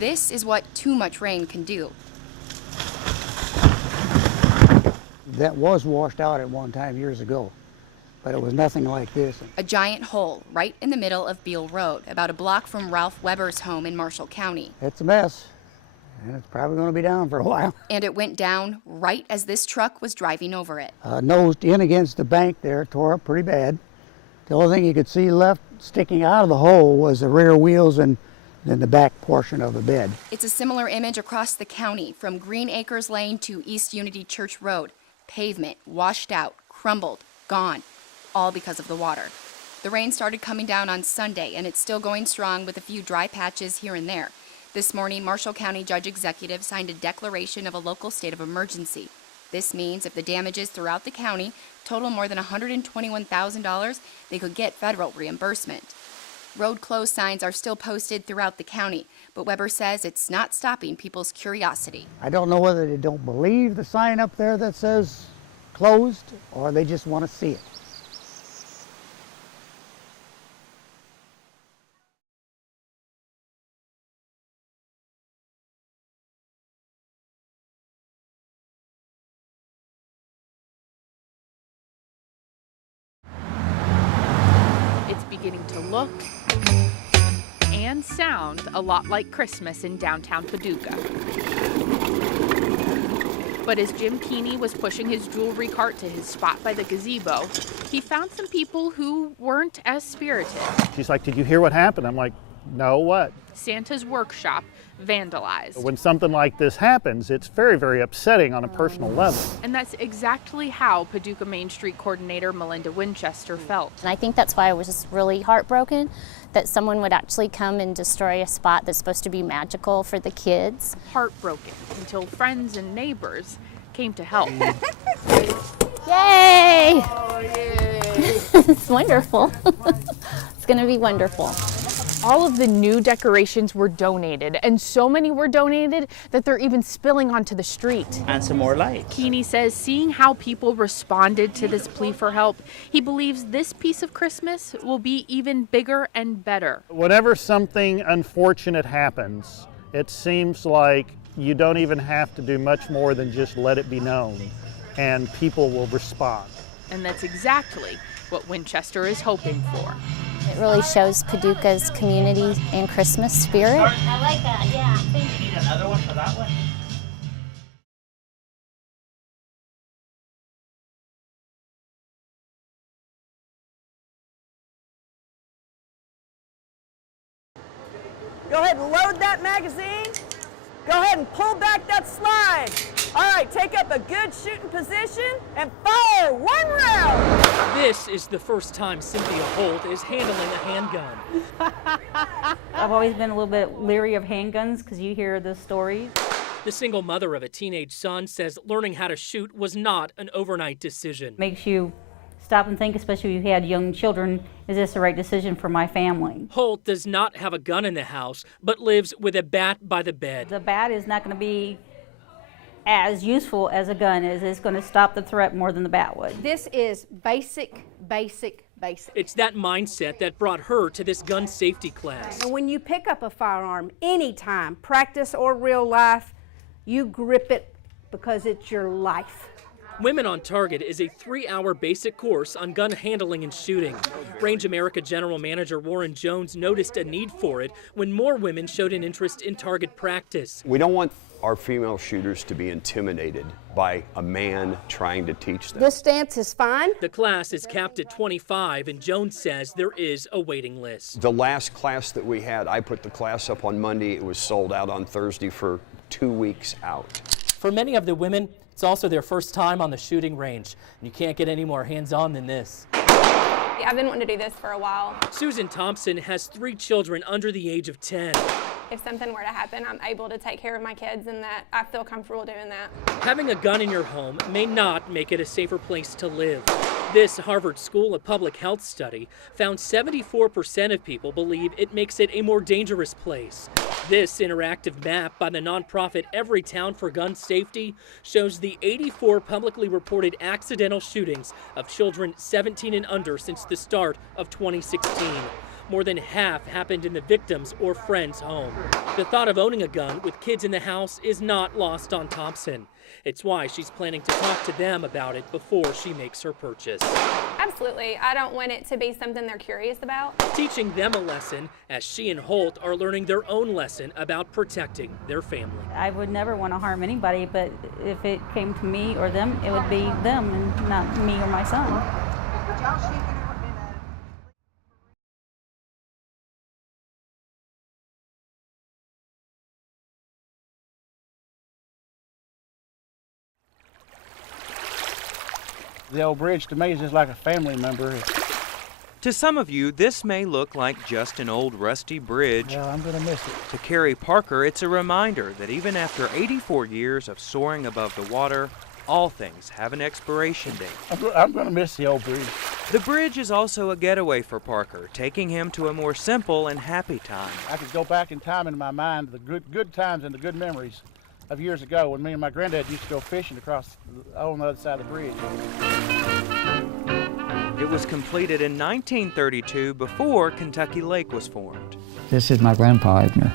This is what too much rain can do. That was washed out at one time years ago, but it was nothing like this. A giant hole right in the middle of Beale Road, about a block from Ralph Weber's home in Marshall County. It's a mess, and it's probably going to be down for a while. And it went down right as this truck was driving over it. Nosed in against the bank there, tore up pretty bad. The only thing you could see left sticking out of the hole was the rear wheels and then the back portion of the bed. It's a similar image across the county, from Green Acres Lane to East Unity Church Road. Pavement washed out, crumbled, gone, all because of the water. The rain started coming down on Sunday, and it's still going strong with a few dry patches here and there. This morning, Marshall County Judge Executive signed a declaration of a local state of emergency. This means if the damages throughout the county total more than $121,000, they could get federal reimbursement. Road closed signs are still posted throughout the county, but Weber says it's not stopping people's curiosity. I don't know whether they don't believe the sign up there that says closed, or they just want to see it. Beginning to look and sound a lot like Christmas in downtown Paducah. But as Jim Keeney was pushing his jewelry cart to his spot by the gazebo, he found some people who weren't as spirited. She's like, "Did you hear what happened?" I'm like, "No, what?" Santa's workshop vandalized. When something like this happens, it's very, very upsetting on a personal level. And that's exactly how Paducah Main Street Coordinator Melinda Winchester felt. And I think that's why I was just really heartbroken that someone would actually come and destroy a spot that's supposed to be magical for the kids. Heartbroken until friends and neighbors came to help. Yay! Oh, yay. It's wonderful. It's going to be wonderful. All of the new decorations were donated, and so many were donated that they're even spilling onto the street. And some more lights. Keeney says seeing how people responded to this plea for help, he believes this piece of Christmas will be even bigger and better. Whenever something unfortunate happens, it seems like you don't even have to do much more than just let it be known, and people will respond. And that's exactly what Winchester is hoping for. It really shows Paducah's community and Christmas spirit. I like that, yeah. Thank you. Need another one for that one? Go ahead and load that magazine. Go ahead and pull back that slide. All right, take up a good shooting position and fire one round. This is the first time Cynthia Holt is handling a handgun. I've always been a little bit leery of handguns because you hear the stories. The single mother of a teenage son says learning how to shoot was not an overnight decision. Makes you stop and think, especially if you had young children, is this the right decision for my family? Holt does not have a gun in the house, but lives with a bat by the bed. The bat is not going to be as useful as a gun is. It's going to stop the threat more than the bat would. This is basic. It's that mindset that brought her to this gun safety class. And when you pick up a firearm anytime, practice or real life, you grip it because it's your life. Women on Target is a 3-hour basic course on gun handling and shooting. Range America General Manager Warren Jones noticed a need for it when more women showed an interest in target practice. We don't want our female shooters to be intimidated by a man trying to teach them. This stance is fine. The class is capped at 25, and Jones says there is a waiting list. The last class that we had, I put the class up on Monday. It was sold out on Thursday for 2 weeks out. For many of the women, it's also their first time on the shooting range. And you can't get any more hands-on than this. I've been wanting to do this for a while. Susan Thompson has 3 children under the age of 10. If something were to happen, I'm able to take care of my kids, and that I feel comfortable doing that. Having a gun in your home may not make it a safer place to live. This Harvard School of Public Health study found 74% of people believe it makes it a more dangerous place. This interactive map by the nonprofit Every Town for Gun Safety shows the 84 publicly reported accidental shootings of children 17 and under since the start of 2016. More than half happened in the victim's or friend's home. The thought of owning a gun with kids in the house is not lost on Thompson. It's why she's planning to talk to them about it before she makes her purchase. Absolutely. I don't want it to be something they're curious about. Teaching them a lesson as she and Holt are learning their own lesson about protecting their family. I would never want to harm anybody, but if it came to me or them, it would be them and not me or my son. The old bridge to me is just like a family member. To some of you, this may look like just an old rusty bridge. Yeah, I'm gonna miss it. To Carrie Parker, it's a reminder that even after 84 years of soaring above the water, all things have an expiration date. I'm gonna miss the old bridge. The bridge is also a getaway for Parker, taking him to a more simple and happy time. I could go back in time in my mind, the good times and the good memories of years ago when me and my granddad used to go fishing across on the other side of the bridge. It was completed in 1932 before Kentucky Lake was formed. This is my grandpa, Egner.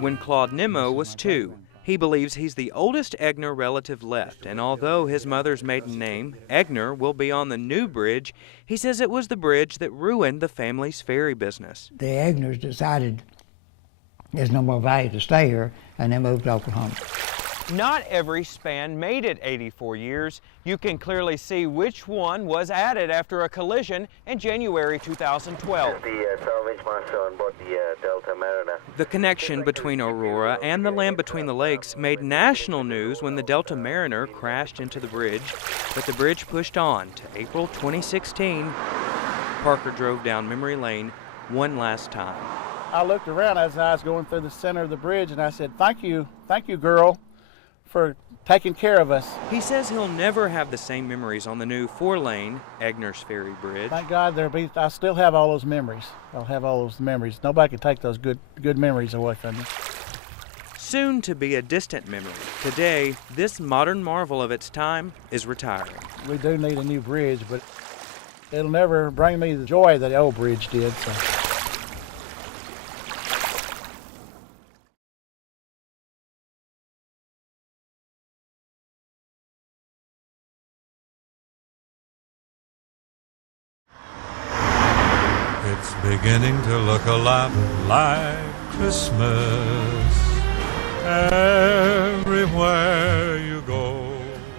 When Claude Nimmo was 2, he believes he's the oldest Egner relative left, and although his mother's maiden name, Egner, will be on the new bridge, he says it was the bridge that ruined the family's ferry business. The Egners decided there's no more value to stay here, and they moved to Oklahoma. Not every span made it 84 years. You can clearly see which one was added after a collision in January 2012. The salvage master on board the Delta Mariner. The connection between Aurora and the land between the lakes made national news when the Delta Mariner crashed into the bridge, but the bridge pushed on to April 2016. Parker drove down memory lane one last time. I looked around as I was going through the center of the bridge and I said, thank you, girl, for taking care of us. He says he'll never have the same memories on the new 4-lane Egner's Ferry Bridge. Thank God I still have all those memories. I'll have all those memories. Nobody can take those good memories away from me. Soon to be a distant memory, today, this modern marvel of its time is retiring. We do need a new bridge, but it'll never bring me the joy that the old bridge did. So. It's beginning to look a lot like Christmas everywhere you go.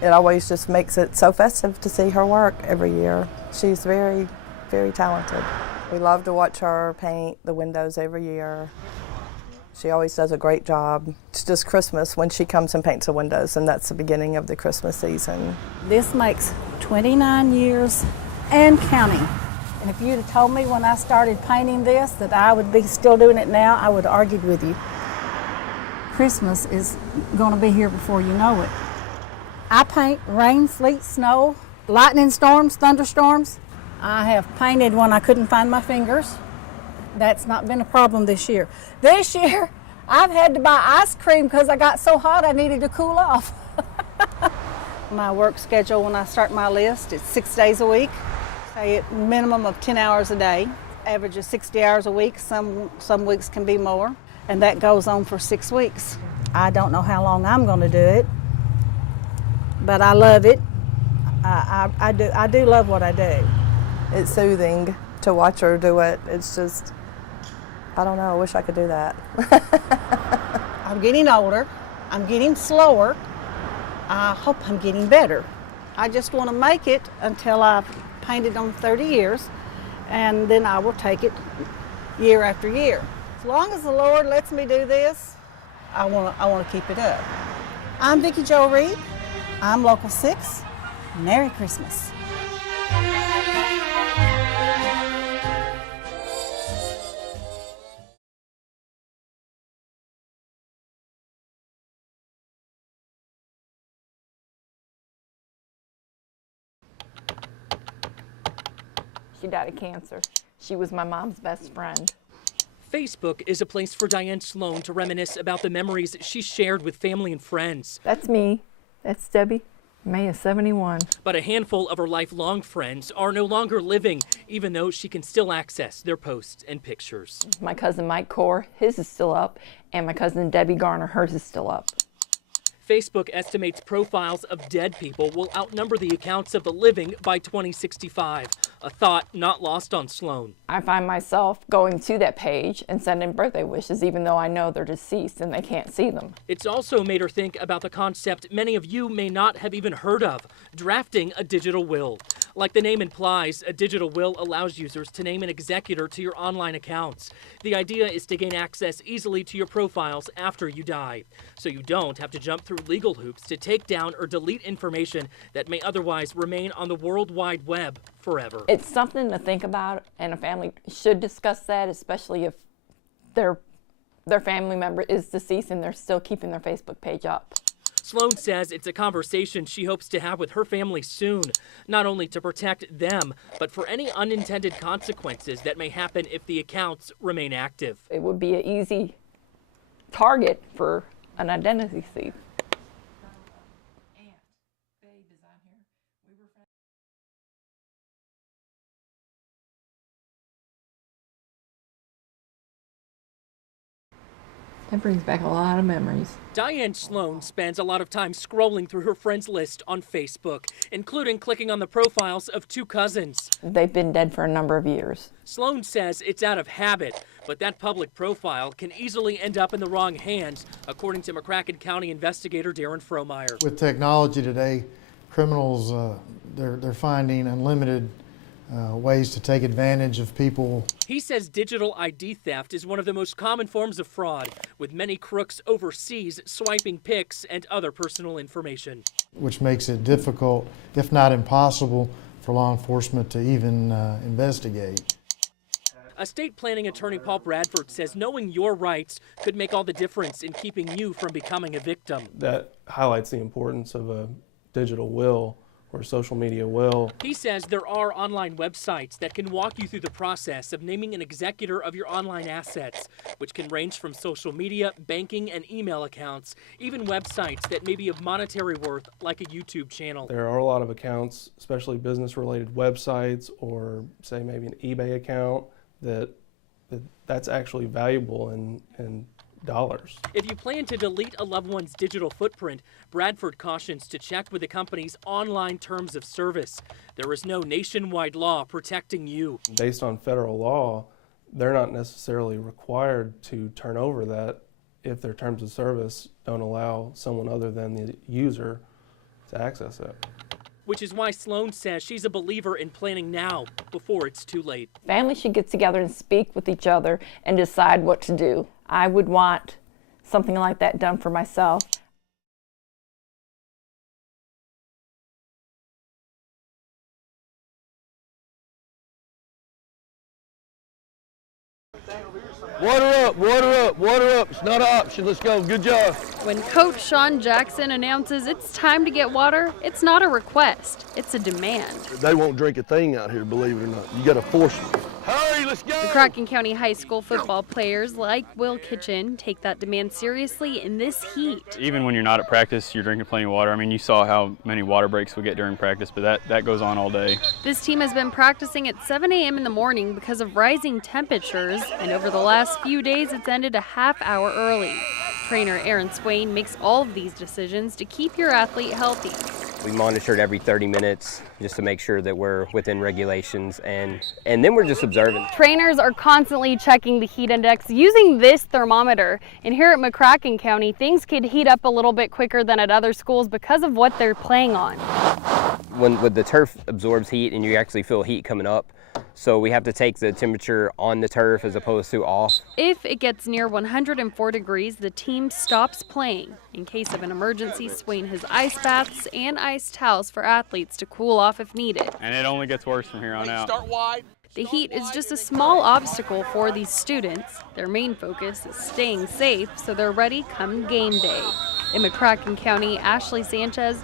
It always just makes it so festive to see her work every year. She's very, very talented. We love to watch her paint the windows every year. She always does a great job. It's just Christmas when she comes and paints the windows, and that's the beginning of the Christmas season. This makes 29 years and counting. And if you'd have told me when I started painting this that I would be still doing it now, I would have argued with you. Christmas is going to be here before you know it. I paint rain, sleet, snow, lightning storms, thunderstorms. I have painted when I couldn't find my fingers. That's not been a problem this year. This year, I've had to buy ice cream because I got so hot I needed to cool off. My work schedule when I start my list is 6 days a week. Say a minimum of 10 hours a day. Average of 60 hours a week. Some weeks can be more. And that goes on for 6 weeks. I don't know how long I'm going to do it, but I love it. I do love what I do. It's soothing to watch her do it. It's just, I don't know, I wish I could do that. I'm getting older. I'm getting slower. I hope I'm getting better. I just want to make it until I've painted on 30 years, and then I will take it year after year. As long as the Lord lets me do this, I want to keep it up. I'm Vicki Jo Reed. I'm Local 6. Merry Christmas. She died of cancer. She was my mom's best friend. Facebook is a place for Diane Sloan to reminisce about the memories she shared with family and friends. That's me. That's Debbie. May of 71. But a handful of her lifelong friends are no longer living, even though she can still access their posts and pictures. My cousin Mike Core, his is still up, and my cousin Debbie Garner, hers is still up. Facebook estimates profiles of dead people will outnumber the accounts of the living by 2065, a thought not lost on Sloan. I find myself going to that page and sending birthday wishes even though I know they're deceased and they can't see them. It's also made her think about the concept many of you may not have even heard of, drafting a digital will. Like the name implies, a digital will allows users to name an executor to your online accounts. The idea is to gain access easily to your profiles after you die, so you don't have to jump through legal hoops to take down or delete information that may otherwise remain on the World Wide Web forever. It's something to think about, and a family should discuss that, especially if their family member is deceased and they're still keeping their Facebook page up. Sloan says it's a conversation she hopes to have with her family soon, not only to protect them, but for any unintended consequences that may happen if the accounts remain active. It would be an easy target for an identity thief. That brings back a lot of memories. Diane Sloan spends a lot of time scrolling through her friends list on Facebook, including clicking on the profiles of two cousins. They've been dead for a number of years. Sloan says it's out of habit, but that public profile can easily end up in the wrong hands, according to McCracken County investigator Darren Fromeyer. With technology today, criminals, they're finding unlimited ways to take advantage of people. He says digital ID theft is one of the most common forms of fraud, with many crooks overseas swiping pics and other personal information. Which makes it difficult, if not impossible, for law enforcement to even investigate. Estate planning attorney Paul Bradford says knowing your rights could make all the difference in keeping you from becoming a victim. That highlights the importance of a digital will or social media will. He says there are online websites that can walk you through the process of naming an executor of your online assets, which can range from social media, banking, and email accounts, even websites that may be of monetary worth, like a YouTube channel. There are a lot of accounts, especially business-related websites or say maybe an eBay account, that's actually valuable in dollars. If you plan to delete a loved one's digital footprint, Bradford cautions to check with the company's online terms of service. There is no nationwide law protecting you. Based on federal law, they're not necessarily required to turn over that if their terms of service don't allow someone other than the user to access it. Which is why Sloan says she's a believer in planning now, before it's too late. Families should get together and speak with each other and decide what to do. I would want something like that done for myself. Water up, water up, water up. It's not an option. Let's go. Good job. When Coach Sean Jackson announces it's time to get water, it's not a request, it's a demand. They won't drink a thing out here, believe it or not. You got to force them. Hurry, let's go. McCracken County High School football players like Will Kitchen take that demand seriously in this heat. Even when you're not at practice, you're drinking plenty of water. I mean, you saw how many water breaks we get during practice, but that goes on all day. This team has been practicing at 7 a.m. in the morning because of rising temperatures, and over the last few days, it's ended a half hour early. Trainer Aaron Swain makes all of these decisions to keep your athlete healthy. We monitor it every 30 minutes just to make sure that we're within regulations, and then we're just observing. Trainers are constantly checking the heat index using this thermometer. And here at McCracken County, things could heat up a little bit quicker than at other schools because of what they're playing on. When the turf absorbs heat and you actually feel heat coming up, so we have to take the temperature on the turf as opposed to off. If it gets near 104 degrees, the team stops playing. In case of an emergency, Swain has ice baths and ice towels for athletes to cool off if needed. And it only gets worse from here on out. Start wide. The heat is just a small obstacle for these students. Their main focus is staying safe so they're ready come game day. In McCracken County, Ashley Sanchez.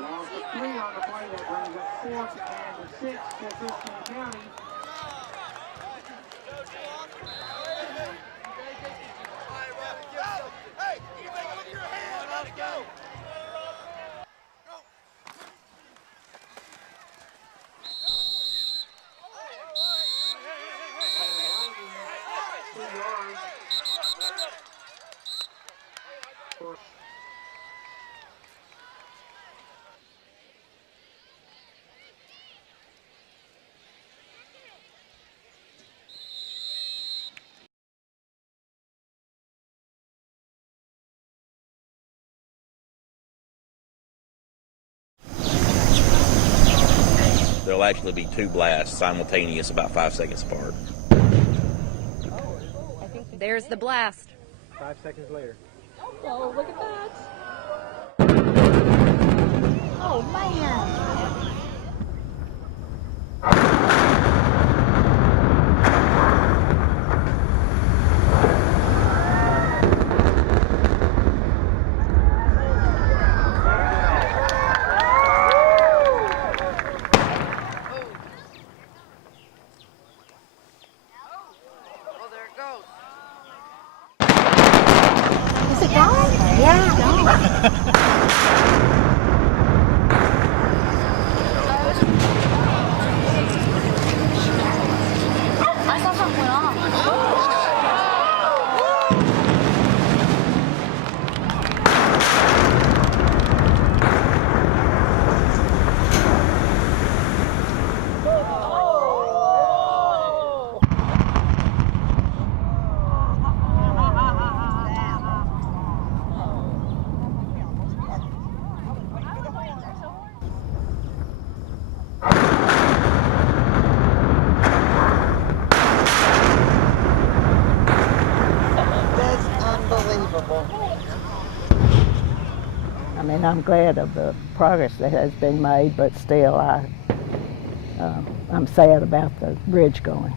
Loss of 3 on the play. That brings up 4th and 6 for Christian County. There'll actually be 2 blasts simultaneous, about 5 seconds apart. There's the blast. 5 seconds later. Oh, look at that. Oh, man. Is it gone? Yeah, gone. I thought something went off. I mean, I'm glad of the progress that has been made, but still, I'm sad about the bridge going.